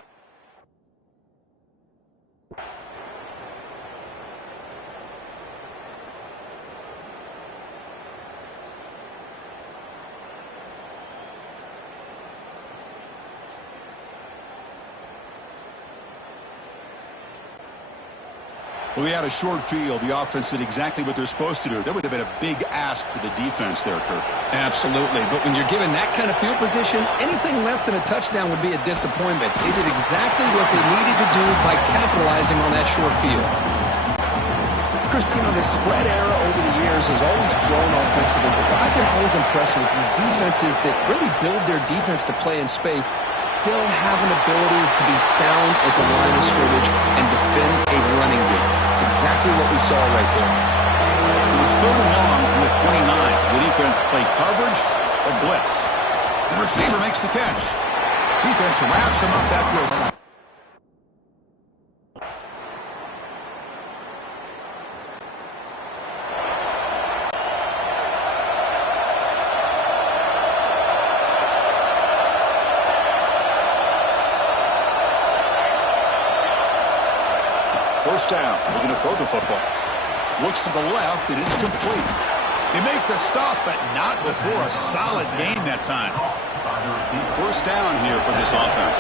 Well, we had a short field. The offense did exactly what they're supposed to do. That would have been a big ask for the defense there, Kirk. Absolutely. But when you're given that kind of field position, anything less than a touchdown would be a disappointment. They did exactly what they needed to do by capitalizing on that short field. Chris, you know, the spread era over the years has always grown offensively, but I've been always impressed with defenses that really build their defense to play in space, still have an ability to be sound at the line of scrimmage and defend a running game. It's exactly what we saw right there. So it's 3rd and long from the 29. The defense play coverage or blitz. The receiver makes the catch. Defense wraps him up after a... First down. We're going to throw the football. Looks to the left, and it's complete. They make the stop, but not before a solid gain that time. First down here for this offense.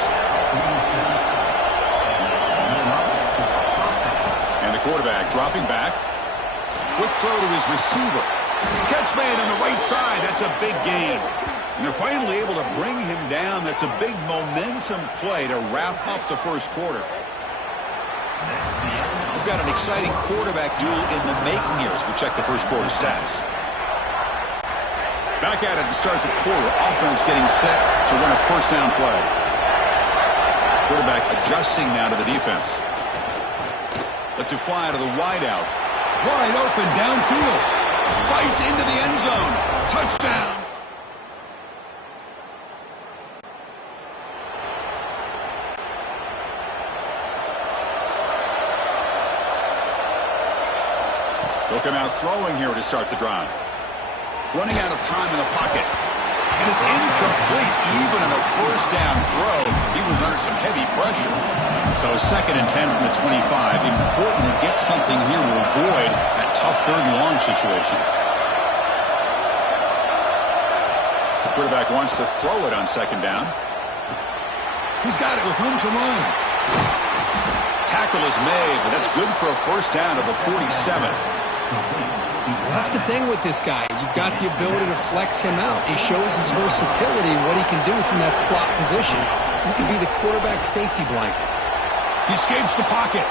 And the quarterback dropping back. Quick throw to his receiver. Catch made on the right side. That's a big gain. And they're finally able to bring him down. That's a big momentum play to wrap up the first quarter. We've got an exciting quarterback duel in the making here as we check the first quarter stats. Back at it to start the quarter. Offense getting set to run a first down play. Quarterback adjusting now to the defense. Lets it fly to the wideout. Wide open downfield. Fights into the end zone. Touchdown. They'll come out throwing here to start the drive. Running out of time in the pocket. And it's incomplete. Even on a first down throw, he was under some heavy pressure. So 2nd and 10 from the 25. Important to get something here to avoid that tough 3rd and long situation. The quarterback wants to throw it on 2nd down. He's got it with room to run. Tackle is made, but that's good for a 1st down to the 47. Well, that's the thing with this guy. You've got the ability to flex him out. He shows his versatility and what he can do from that slot position. He can be the quarterback safety blanket. He escapes the pocket.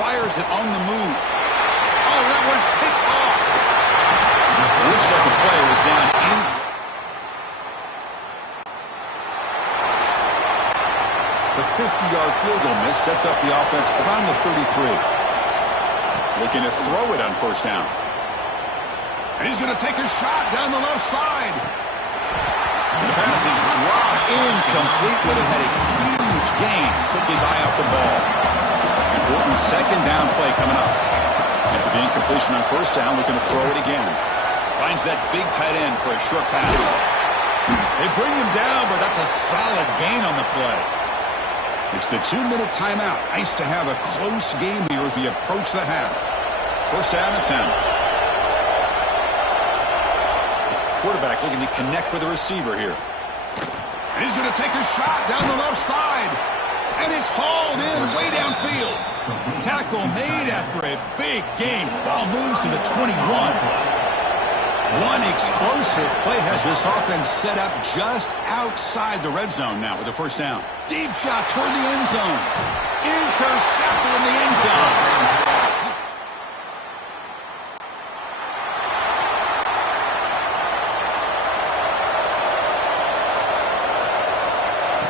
Fires it on the move. Oh, that one's picked off. Looks like the player was down in. The 50-yard field goal miss sets up the offense around the 33. Looking to throw it on 1st down. And he's going to take a shot down the left side. The pass is dropped incomplete, but it had a huge gain. Took his eye off the ball. Important 2nd down play coming up. After the incompletion on 1st down, looking to throw it again. Finds that big tight end for a short pass. They bring him down, but that's a solid gain on the play. It's the 2-minute timeout. Nice to have a close game here as we approach the half. 1st down and 10. Quarterback looking to connect with the receiver here. And he's going to take a shot down the left side. And it's hauled in way downfield. Tackle made after a big gain. Ball moves to the 21. One explosive play has this offense set up just outside the red zone now with the 1st down. Deep shot toward the end zone. Intercepted in the end zone.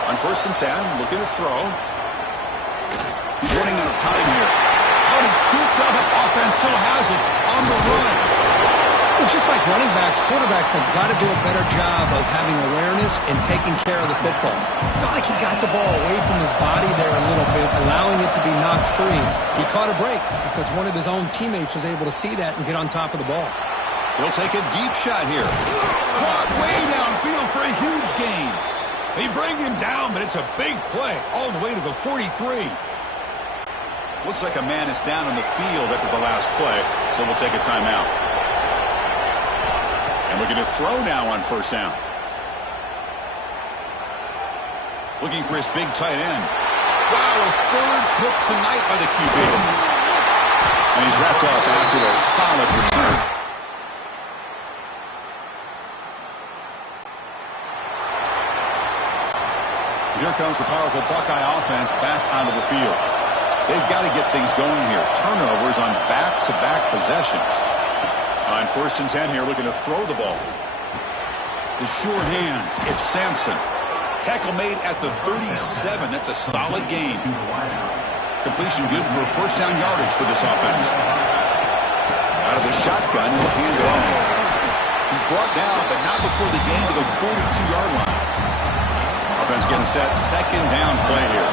On 1st and 10, looking to throw. He's running out of time here. Oh, he scooped up. Offense still has it on the run. Well, just like running backs, quarterbacks have got to do a better job of having awareness and taking care of the football. Felt like he got the ball away from his body there a little bit, allowing it to be knocked free. He caught a break because one of his own teammates was able to see that and get on top of the ball. He'll take a deep shot here. Caught way downfield for a huge gain. They bring him down, but it's a big play all the way to the 43. Looks like a man is down on the field after the last play, so we'll take a timeout. And we're going to throw now on 1st down. Looking for his big tight end. Wow, a 3rd pick tonight by the QB. And he's wrapped up after a solid return. Here comes the powerful Buckeye offense back onto the field. They've got to get things going here. Turnovers on back-to-back possessions. On 1st and 10 here, looking to throw the ball. The sure hands. It's Sampson. Tackle made at the 37. That's a solid gain. Completion good for 1st down yardage for this offense. Out of the shotgun, he'll hand it off. He's brought down, but not before the gain to the 42-yard line. Offense getting set. 2nd down play here.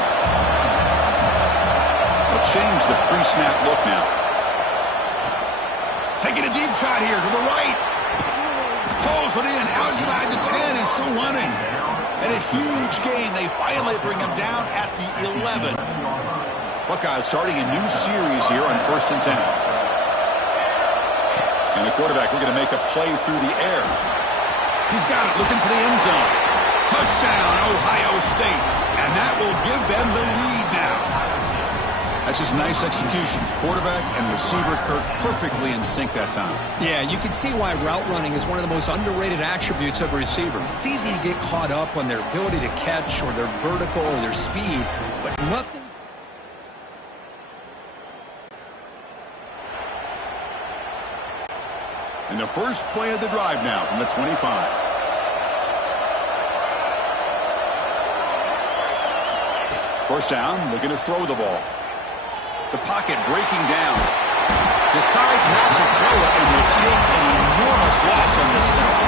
They'll change the pre-snap look now. Taking a deep shot here to the right. Pulls it in outside the 10 and still running. And a huge gain. They finally bring him down at the 11. Buckeyes starting a new series here on 1st and 10. And the quarterback looking to make a play through the air. He's got it, looking for the end zone. Touchdown, Ohio State. And that will give them the lead now. That's just nice execution. Quarterback and receiver Kirk perfectly in sync that time. Yeah, you can see why route running is one of the most underrated attributes of a receiver. It's easy to get caught up on their ability to catch or their vertical or their speed, but nothing. And the first play of the drive now from the 25. First down, looking to throw the ball. The pocket breaking down. Decides not to throw it and will take an enormous loss on this sack.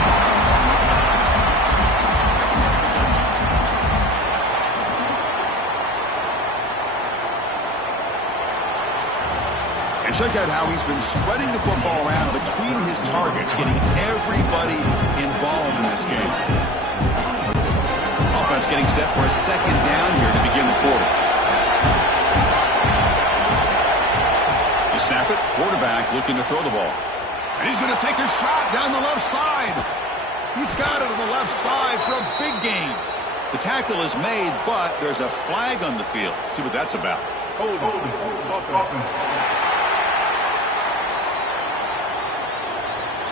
And check out how he's been spreading the football around between his targets, getting everybody involved in this game. offense getting set for a second down here to begin the quarter. You snap it, quarterback looking to throw the ball. And he's going to take a shot down the left side. He's got it on the left side for a big gain. The tackle is made, but there's a flag on the field. Let's see what that's about.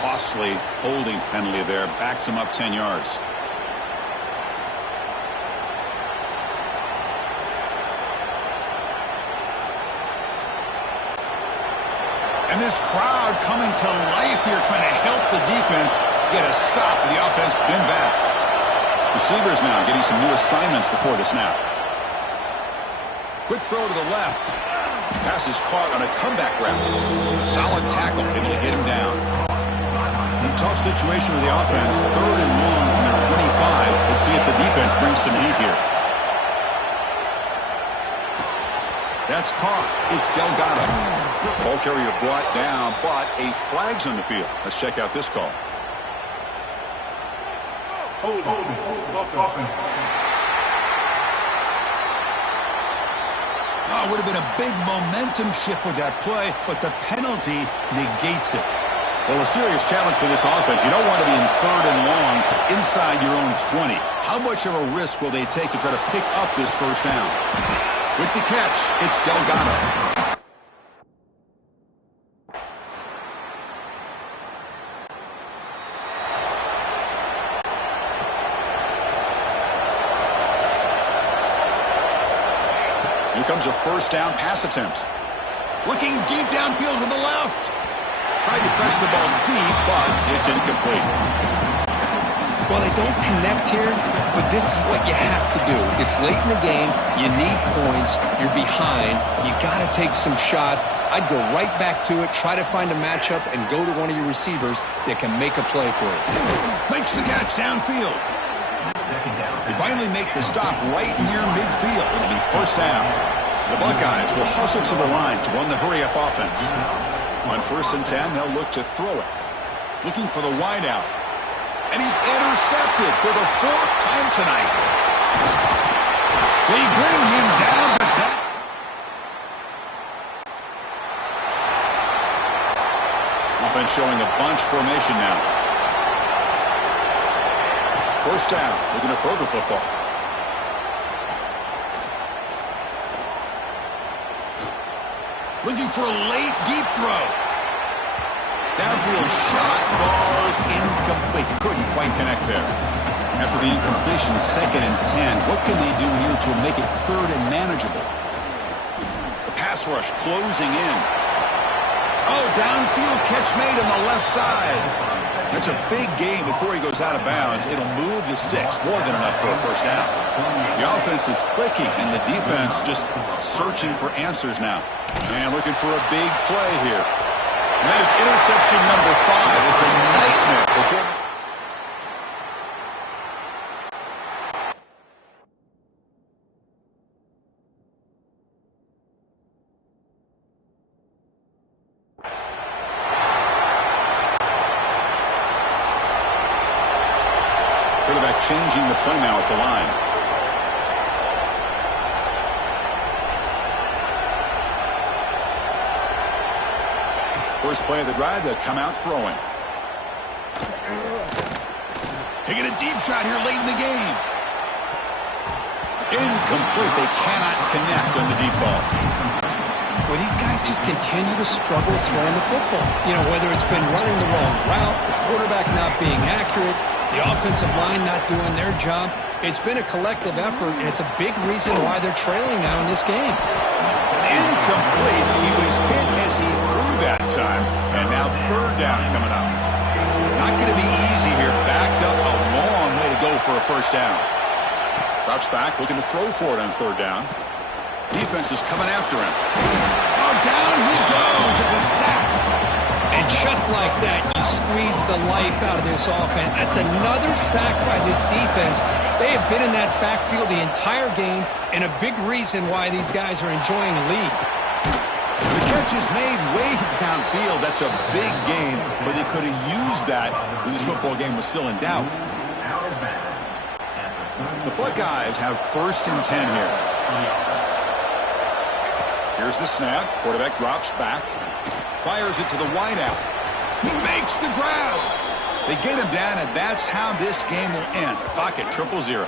Costly holding penalty there. Backs him up 10 yards. And this crowd coming to life here, trying to help the defense get a stop. The offense been back. Receivers now getting some new assignments before the snap. Quick throw to the left. Pass is caught on a comeback route. Solid tackle, able to get him down. Tough situation with the offense. 3rd and long from their 25. Let's see if the defense brings some heat here. That's caught. It's Delgado. Ball carrier brought down, but a flag's on the field. Let's check out this call. Oh, it would have been a big momentum shift with that play, but the penalty negates it. Well, a serious challenge for this offense. You don't want to be in 3rd and long inside your own 20. How much of a risk will they take to try to pick up this first down? With the catch, it's Delgado. Here comes a first down pass attempt. Looking deep downfield to the left. Tried to press the ball deep, but it's incomplete. Well, they don't connect here, but this is what you have to do. It's late in the game. You need points. You're behind. You got to take some shots. I'd go right back to it, try to find a matchup, and go to one of your receivers that can make a play for you. Makes the catch downfield. They finally make the stop right near midfield. It'll be first down. The Buckeyes will hustle to the line to run the hurry-up offense. On 1st and 10, they'll look to throw it. Looking for the wideout. And he's intercepted for the 4th time tonight. They bring him down, but that... Offense showing a bunch formation now. First down. Looking to throw the football. Looking for a late, deep throw. Downfield shot falls incomplete. Couldn't quite connect there. After the incompletion, 2nd and 10. What can they do here to make it 3rd and manageable? The pass rush closing in. Oh, downfield catch made on the left side. That's a big gain before he goes out of bounds. It'll move the sticks. More than enough for a first down. The offense is clicking, and the defense just searching for answers now. And looking for a big play here. And that is interception number 5 as the nightmare before. Quarterback changing the play now at the line. First play of the drive, they'll come out throwing. Taking a deep shot here late in the game. Incomplete. They cannot connect on the deep ball. Well, these guys just continue to struggle throwing the football. You know, whether it's been running the wrong route, the quarterback not being accurate, the offensive line not doing their job. It's been a collective effort, and it's a big reason why they're trailing now in this game. It's incomplete. He was hit as he threw that time, and now 3rd down coming up. Not going to be easy here. Backed up a long way to go for a first down. Drops back, looking to throw for it on 3rd down. Defense is coming after him. Oh, down he goes. It's a sack. And just like that, you squeeze the life out of this offense. That's another sack by this defense. They have been in that backfield the entire game, and a big reason why these guys are enjoying the lead. The catch is made way downfield. That's a big gain, but they could have used that when this football game was still in doubt. The Buckeyes have 1st and 10 here. Here's the snap. Quarterback drops back. Fires it to the wideout. He makes the grab. They get him down, and that's how this game will end. Clock at 0-0.